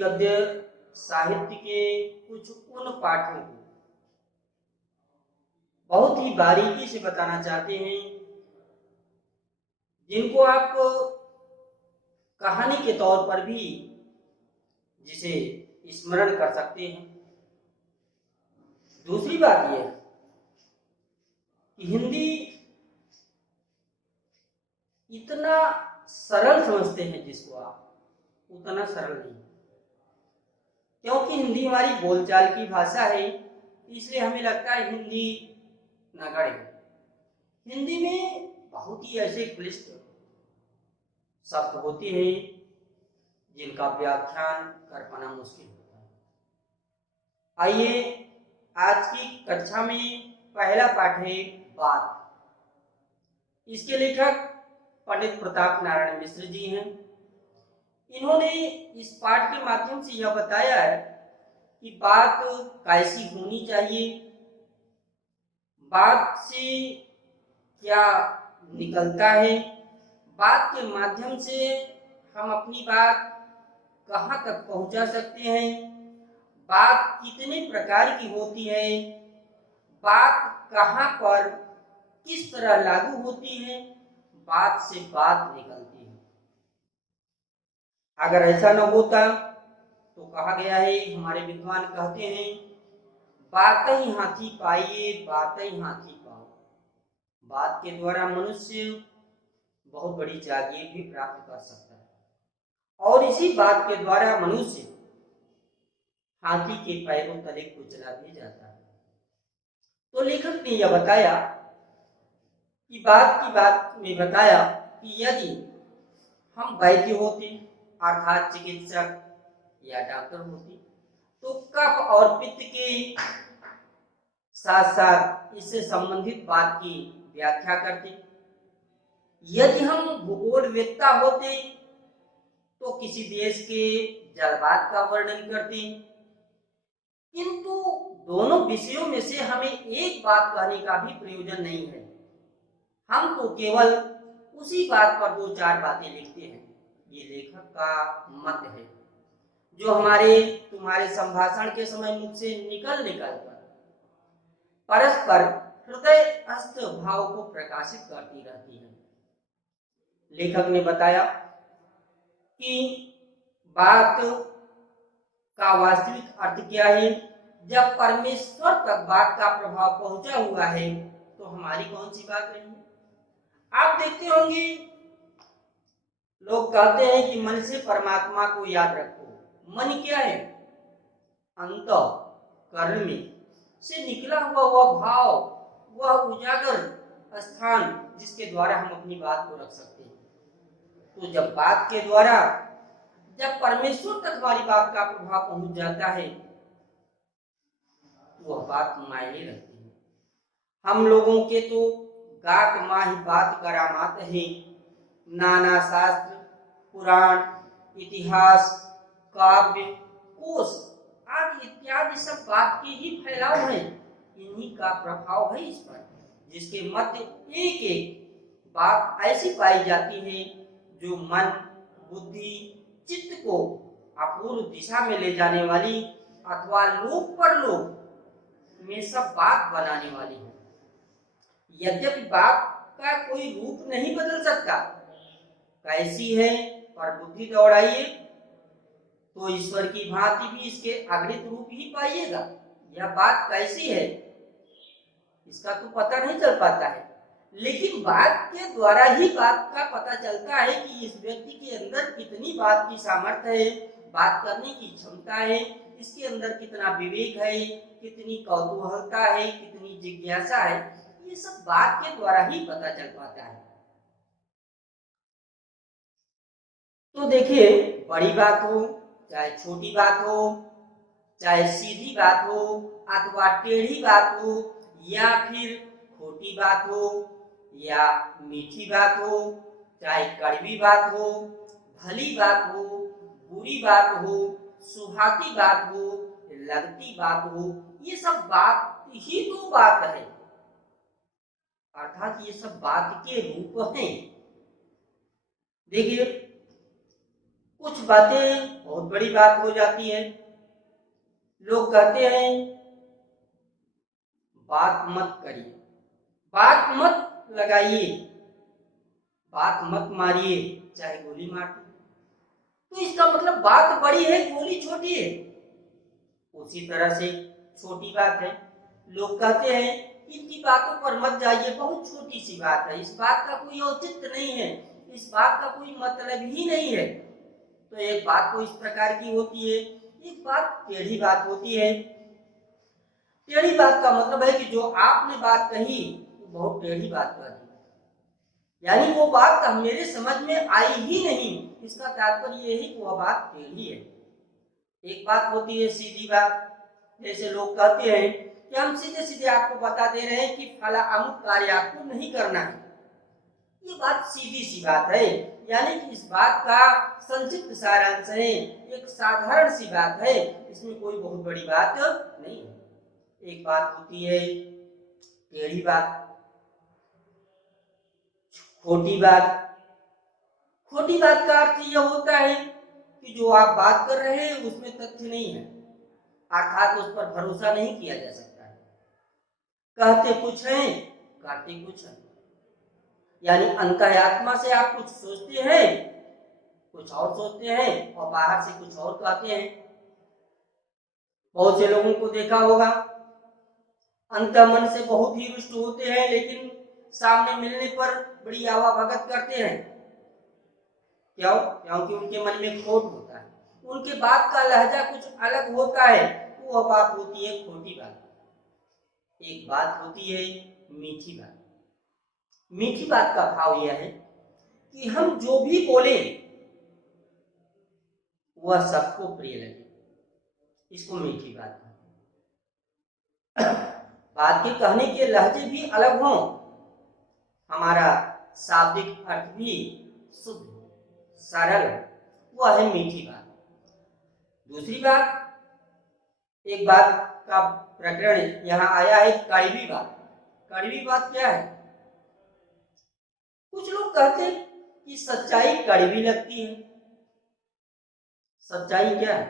गद्य साहित्य के कुछ उन पाठों को बहुत ही बारीकी से बताना चाहते हैं जिनको आप कहानी के तौर पर भी जिसे स्मरण कर सकते हैं। दूसरी बात यह है कि हिंदी इतना सरल समझते हैं जिसको आप, उतना सरल नहीं, क्योंकि हिंदी हमारी बोलचाल की भाषा है, इसलिए हमें लगता है हिंदी नगण्य है। हिंदी में बहुत ही ऐसे क्लिष्ट शब्द होते हैं जिनका व्याख्यान कर पाना मुश्किल होता है। आइए आज की कक्षा में पहला पाठ है बात। इसके लेखक पंडित प्रताप नारायण मिश्र जी हैं। इन्होंने इस पाठ के माध्यम से यह बताया है कि बात कैसी होनी चाहिए, बात से क्या निकलता है, बात के माध्यम से हम अपनी बात कहाँ तक पहुंचा सकते हैं, बात कितने प्रकार की होती है, बात कहाँ पर किस तरह लागू होती है, बात से बात निकलती है। अगर ऐसा न होता तो कहा गया है, हमारे विद्वान कहते हैं, बातें हाथी पाइए बातें हाथी पाओ। बात के द्वारा मनुष्य बहुत बड़ी जागीर भी प्राप्त कर सकता है और इसी बात के द्वारा मनुष्य हाथी के पैरों तले कुचला भी जाता है। तो लेखक ने यह बताया कि बात में बताया कि यदि हम वैद्य होते अर्थात चिकित्सक या डॉक्टर होते तो कफ और पित्त के साथ साथ इससे संबंधित बात की व्याख्या करते। यदि हम भूगोलवेत्ता होते तो किसी देश के जलवायु का वर्णन करते। किंतु दोनों विषयों में से हमें एक बात कहने का भी प्रयोजन नहीं है, हम तो केवल उसी बात पर दो चार बातें लिखते हैं। ये लेखक का मत है जो हमारे तुम्हारे संभाषण के समय मुख से निकल कर परस्पर हृदयस्थ भाव को प्रकाशित करती रहती है। लेखक ने बताया कि बात का वास्तविक अर्थ क्या है। जब परमेश्वर तक बात का प्रभाव पहुंचा हुआ है तो हमारी कौन सी बात रही है। आप देखते होंगे लोग कहते हैं कि मन से परमात्मा को याद रखो। मन क्या है? अंतःकरण में से निकला हुआ वह भाव, वह उजागर स्थान जिसके द्वारा हम अपनी बात को रख सकते हैं। तो जब बात के द्वारा जब परमेश्वर तक हमारी बात का प्रभाव पहुंच जाता है वह बात मायने रखती है। हम लोगों के तो गात माही बात करामात है। नाना शास्त्र पुराण इतिहास काव्य कोश आदि इत्यादि सब बात के ही फैलाव है। इन्हीं का प्रभाव है इस पर, जिसके मध्य एक एक बात ऐसी पाई जाती है जो मन बुद्धि चित्त को अपूर्व दिशा में ले जाने वाली अथवा लोक पर लोक में सब बात बनाने वाली है। यद्यपि बात का कोई रूप नहीं बदल सकता, कैसी है पर बुद्धि दौड़ाइए तो ईश्वर की भांति भी इसके अगणित रूप ही पाइएगा। यह बात कैसी है इसका तो पता नहीं चल पाता है, लेकिन बात के द्वारा ही बात का पता चलता है कि इस व्यक्ति के अंदर कितनी बात की सामर्थ्य है, बात करने की क्षमता है, इसके अंदर कितना विवेक है, कितनी कौतूहलता है, कितनी जिज्ञासा है। ये सब बात के द्वारा ही पता चल पाता है। तो देखिए, बड़ी बात हो चाहे छोटी बात हो, चाहे सीधी बात हो अथवा टेढ़ी बात हो, या फिर खोटी बात हो या मीठी बात हो, चाहे कड़वी बात हो, भली बात हो, बुरी बात हो, सुहाती बात हो, लगती बात हो, ये सब बात ही तो बात है। अर्थात ये सब बात के रूप हैं। देखिए, कुछ बातें बहुत बड़ी बात हो जाती है। लोग कहते हैं बात मत करिए, बात मत लगाइए, बात मत मारिए, चाहे गोली मार दो। तो इसका मतलब बात बड़ी है, गोली छोटी है। उसी तरह से छोटी बात है, लोग कहते हैं इनकी बातों पर मत जाइए, बहुत छोटी सी बात है, इस बात का कोई औचित्य नहीं है, इस बात का कोई मतलब ही नहीं है। तो एक बात तो इस प्रकार की होती है, एक बात टेढ़ी बात होती है। टेढ़ी बात का मतलब है कि जो आपने बात कही वो बहुत टेढ़ी बात कह दी, यानी वो बात मेरे समझ में आई ही नहीं, इसका तात्पर्य ये है कि वह बात टेढ़ी है। एक बात होती है सीधी बात, जैसे लोग कहते हैं कि हम सीधे सीधे आपको बता दे रहे हैं कि फला अमुक कार्य आपको नहीं करना है। ये बात सीधी सी बात है, यानी कि इस बात का संक्षिप्त सारांश है, एक साधारण सी बात है, इसमें कोई बहुत बड़ी बात नहीं है। एक बात होती है टेढ़ी बात, खोटी बात। खोटी बात का अर्थ यह होता है कि जो आप बात कर रहे हैं उसमें तथ्य नहीं है, अर्थात उस पर भरोसा नहीं किया जा सकता है। कहते कुछ हैं, करते कुछ हैं, यानी अंतर्आत्मा से आप कुछ सोचते हैं, कुछ और सोचते हैं, और बाहर से कुछ और कहते हैं। बहुत से लोगों को देखा होगा, अंतर्मन से बहुत ही रुष्ट होते हैं, लेकिन सामने मिलने पर बड़ी आवाभगत करते हैं। क्यों? क्योंकि उनके मन में खोट होता है, उनके बात का लहजा कुछ अलग होता है, वो बात होती है खोटी बात। एक बात होती है मीठी बात। मीठी बात का भाव यह है कि हम जो भी बोले वह सबको प्रिय लगे, इसको मीठी बात है। बात के कहने के लहजे भी अलग हों, हमारा शाब्दिक अर्थ भी शुद्ध सरल, वह है मीठी बात। दूसरी बात, एक बात का प्रकरण यहाँ आया है कड़वी बात। कड़वी बात क्या है? कुछ लोग कहते हैं कि सच्चाई कड़वी लगती है। सच्चाई क्या है?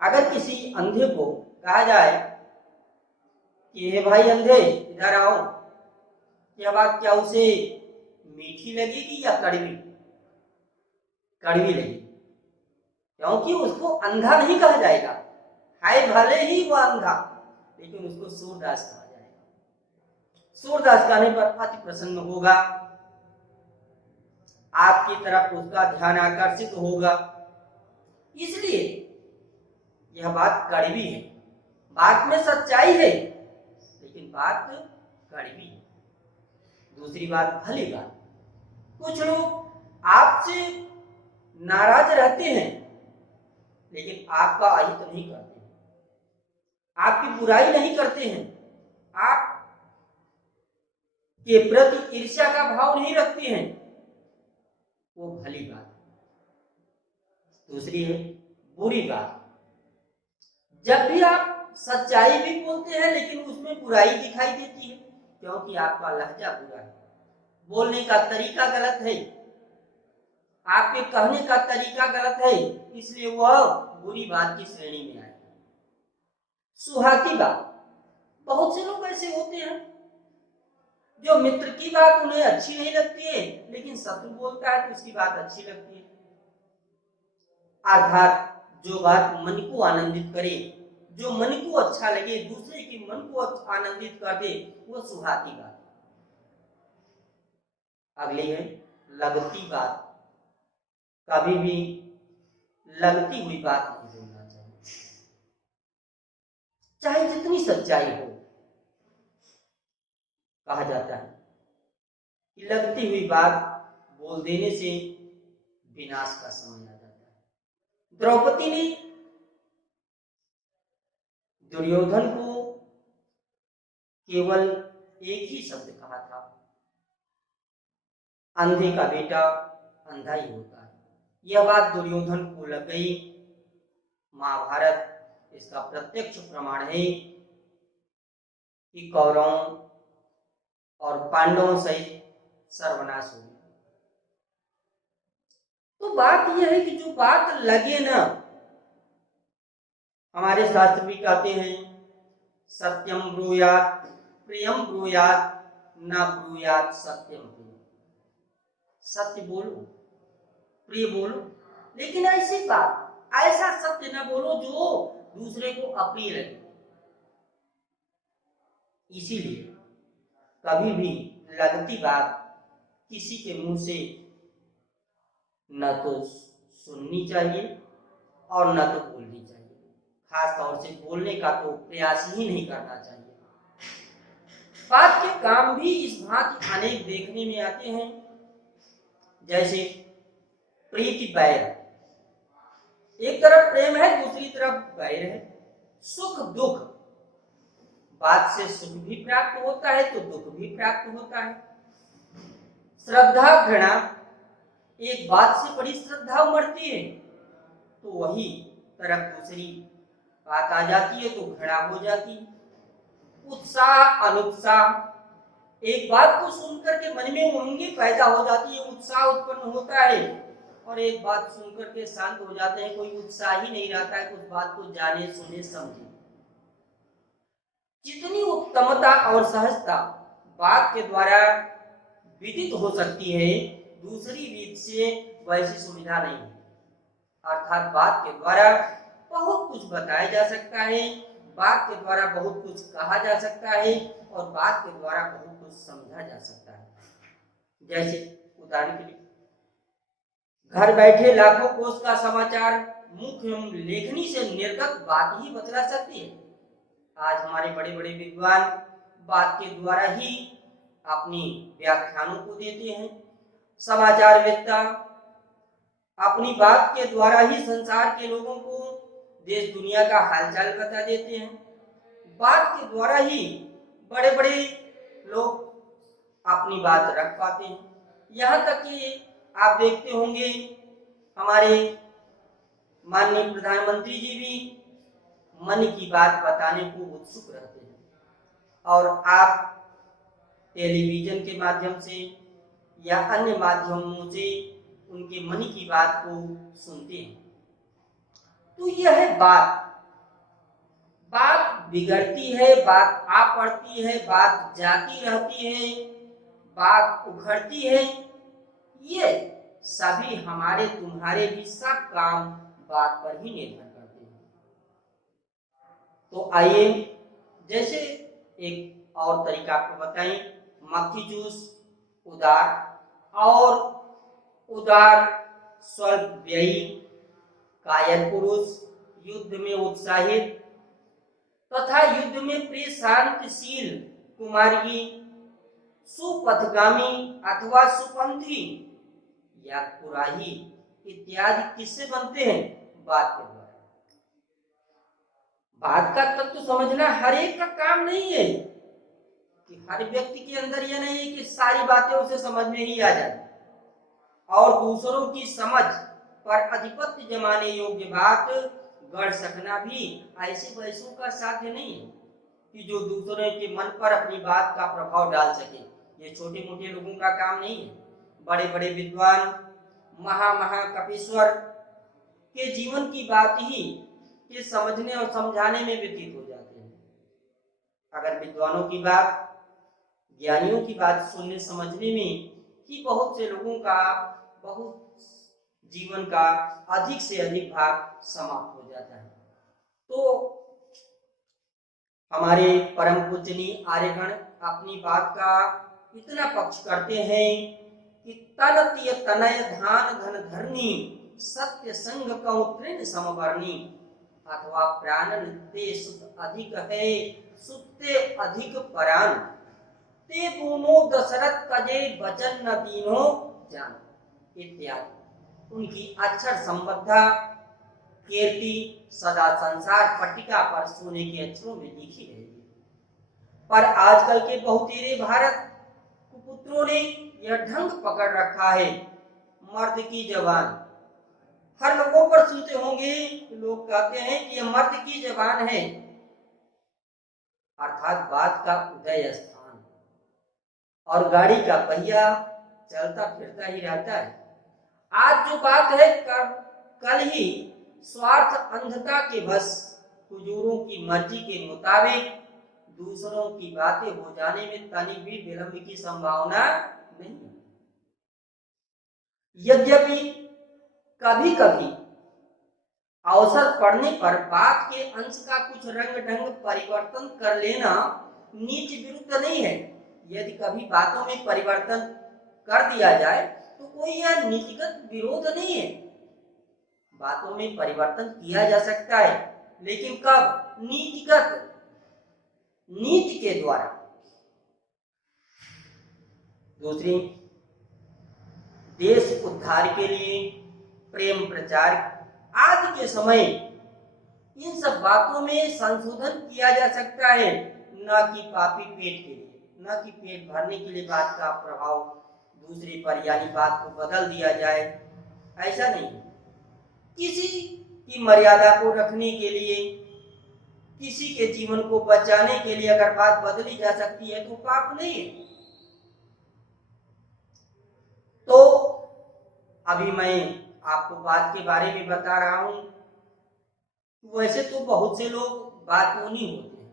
अगर किसी अंधे को कहा जाए कि हे भाई अंधे इधर आओ, यह बात क्या उसे मीठी लगेगी या कड़वी? कड़वी लगेगी, क्योंकि उसको अंधा नहीं कहा जाएगा, है भले ही वह अंधा, लेकिन उसको सूरदास कहा जाएगा। सूरदास कहने पर अति प्रसन्न होगा, आपकी तरफ उसका ध्यान आकर्षित होगा, इसलिए यह बात कड़वी है। बात में सच्चाई है, लेकिन बात कड़वी है। दूसरी बात भली बात। कुछ लोग आपसे नाराज रहते हैं, लेकिन आपका अहित नहीं करते, आपकी बुराई नहीं करते हैं, आप के प्रति ईर्ष्या का भाव नहीं रखते हैं, वो भली बात। दूसरी है बुरी बात। जब भी आप सच्चाई भी बोलते हैं लेकिन उसमें बुराई दिखाई देती है, क्योंकि आपका लहजा बुरा है, बोलने का तरीका गलत है, आपके कहने का तरीका गलत है, इसलिए वह बुरी बात की श्रेणी में आए। सुहाती बात। बहुत से लोग ऐसे होते हैं जो मित्र की बात उन्हें अच्छी नहीं लगती है, लेकिन शत्रु बोलता है तो उसकी बात अच्छी लगती है। अर्थात जो बात मन को आनंदित करे, जो मन को अच्छा लगे, दूसरे के मन को आनंदित कर दे, वो सुहाती बात। अगली है लगती बात। कभी भी लगती हुई बात नहीं बोलना चाहिए, चाहे जितनी सच्चाई हो। कहा जाता है कि लगती हुई बात बोल देने से विनाश का समय आ जाता है। द्रौपदी ने दुर्योधन को केवल एक ही शब्द कहा था, अंधे का बेटा अंधा ही होता है। यह बात दुर्योधन को लग गई। महाभारत इसका प्रत्यक्ष प्रमाण है कि कौरवों और पांडवों सहित सर्वनाश हो गया। तो बात यह है कि जो बात लगे ना, हमारे शास्त्र भी कहते हैं सत्यम ब्रूयात प्रियम ब्रूयात न ब्रूयात सत्यम प्रिय। सत्य बोलो, प्रिय बोलो, लेकिन ऐसी बात ऐसा सत्य न बोलो जो दूसरे को अप्रिय लगे। इसीलिए कभी भी लगती बात किसी के मुंह से न तो सुननी चाहिए और न तो बोलनी चाहिए। खास तौर से बोलने का तो प्रयास ही नहीं करना चाहिए। बात के काम भी इस भांति अनेक देखने में आते हैं, जैसे प्रीति बैर। एक तरफ प्रेम है, दूसरी तरफ बैर है। सुख दुख, बात से सुख भी प्राप्त होता है तो दुख भी प्राप्त होता है। श्रद्धा घृणा, एक बात से बड़ी श्रद्धा उमड़ती है तो वही तरफ दूसरी बात आ जाती है तो घृणा हो जाती है। उत्साह अनुत्साह, एक बात को सुनकर के मन में उमंग पैदा हो जाती है, उत्साह उत्पन्न होता है, और एक बात सुनकर के शांत हो जाते हैं, कोई उत्साह ही नहीं रहता है उस बात को जाने सुने समझे। जितनी उत्तमता और सहजता बात के द्वारा विदित हो सकती है, दूसरी रीत से वैसी सुविधा नहीं है। अर्थात बात के द्वारा बहुत कुछ बताया जा सकता है, बात के द्वारा बहुत कुछ कहा जा सकता है और बात के द्वारा बहुत कुछ समझा जा सकता है। जैसे उदाहरण के लिए, घर बैठे लाखों कोश का समाचार मुख्य लेखनी से निर्गत बात ही बतला सकती है। आज हमारे बड़े बड़े विद्वान बात के द्वारा ही अपनी व्याख्यानों को देते हैं। समाचार वेत्ता अपनी बात के द्वारा ही संसार के लोगों को देश दुनिया का हालचाल बता देते हैं। बात के द्वारा ही बड़े बड़े लोग अपनी बात रख पाते हैं। यहाँ तक कि आप देखते होंगे हमारे माननीय प्रधानमंत्री जी भी मन की बात बताने को उत्सुक रहते हैं, और आप टेलीविजन के माध्यम से या अन्य माध्यमों से उनके मन की बात को सुनते हैं। तो यह बात बिगड़ती है, बात आ पड़ती है, बात जाती रहती है, बात उखड़ती है। ये सभी हमारे तुम्हारे भी सब काम बात पर ही निर्भर करते हैं। तो आइए जैसे एक और तरीका आपको बताएं, मक्खी चूस उदार और उदार स्वल्प व्ययी, कायर पुरुष, युद्ध में उत्साहित तथा युद्ध में प्रिय शांतिशील कुमारी, सुपथगामी अथवा सुपंथी या कुराही इत्यादि किससे बनते हैं? बात के द्वारा। बात का तत्व समझना हर एक का काम नहीं है कि हर व्यक्ति के अंदर यह नहीं है कि सारी बातें उसे समझ में ही आ जाती, और दूसरों की समझ पर अधिपत्य जमाने योग्य बात गढ़ सकना भी ऐसे वैसों का साध्य नहीं है कि जो दूसरों के मन पर अपनी बात का प्रभाव डाल सके। ये छोटे मोटे लोगों का काम नहीं है। बड़े बड़े विद्वान महा कपीश्वर के जीवन की बात ही के समझने और समझाने में व्यतीत हो जाते हैं। अगर विद्वानों की बात, ज्ञानियों की बात सुनने समझने में ही बहुत से लोगों का बहुत जीवन का अधिक से अधिक भाग समाप्त हो जाता है। तो हमारे परम पूजनीय आर्यगण अपनी बात का इतना पक्ष करते हैं कि तनतीय तनय धान धन धरनी सत्य संग कौ तृण समवर्णी, अथवा प्राणन ते सुत अधिक है सुते अधिक परान, ते दोनों दशरथ तजे बचन न तीनों जान इत्यादि। उनकी अक्षर संबद्धा कीर्ति सदा संसार पट्टिका पर सोने के अक्षरों में लिखी रहेगी। पर आजकल के बहुतेरे भारत कुपुत्रों ने यह ढंग पकड़ रखा है, मर्द की जबान। हर लोगों पर सुनते होंगे, लोग कहते हैं कि यह मर्द की जबान है, अर्थात बात का उदय स्थान और गाड़ी का पहिया चलता फिरता ही रहता है। आज जो बात है, कल ही स्वार्थ अंधता के बस हुजूरों की मर्जी के मुताबिक दूसरों की बातें हो जाने में तनिक भी विलंब की संभावना नहीं है। यद्यपि कभी कभी अवसर पड़ने पर बात के अंश का कुछ रंग ढंग परिवर्तन कर लेना नीति विरुद्ध नहीं है। यदि कभी बातों में परिवर्तन कर दिया जाए तो कोई यह नीतिगत विरोध नहीं है। बातों में परिवर्तन किया जा सकता है, लेकिन कब? नीतिगत, नीति के द्वारा। दूसरी, देश उद्धार के लिए प्रेम प्रचार आदि के समय इन सब बातों में संशोधन किया जा सकता है, न कि पापी पेट के लिए, न कि पेट भरने के लिए बात का प्रभाव दूसरे पर यानी बात को बदल दिया जाए, ऐसा नहीं। किसी की मर्यादा को रखने के लिए, किसी के जीवन को बचाने के लिए अगर बात बदली जा सकती है तो पाप नहीं है। तो अभी मैं आपको बात के बारे में बता रहा हूं। वैसे तो बहुत से लोग बातूनी होते हैं,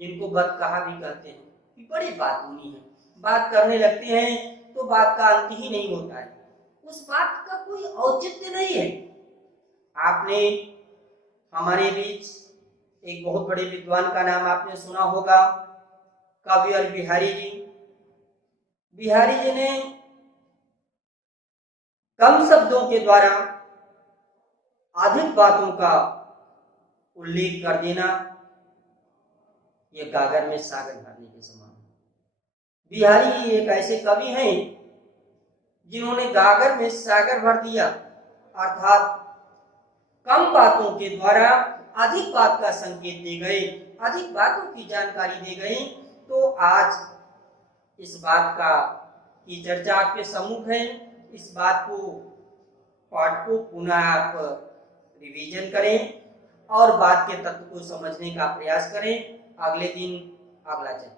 जिनको बदकहा भी कहते हैं, कि बड़े बातूनी हैं, बात करने लगते हैं तो बात का अंत ही नहीं होता है, उस बात का कोई औचित्य नहीं है। आपने हमारे बीच एक बहुत बड़े विद्वान का नाम आपने सुना होगा, कवियर बिहारी जी। बिहारी जी ने कम शब्दों के द्वारा अधिक बातों का उल्लेख कर देना, यह गागर में सागर भरने के समान। बिहारी एक ऐसे कवि हैं जिन्होंने गागर में सागर भर दिया, अर्थात कम बातों के द्वारा अधिक बात का संकेत दे गए, अधिक बातों की जानकारी दे गए। तो आज इस बात की चर्चा आपके सम्मुख है। इस बात को, पाठ को पुनः आप रिवीजन करें और बात के तत्व को समझने का प्रयास करें। अगले दिन अगला चैप्टर।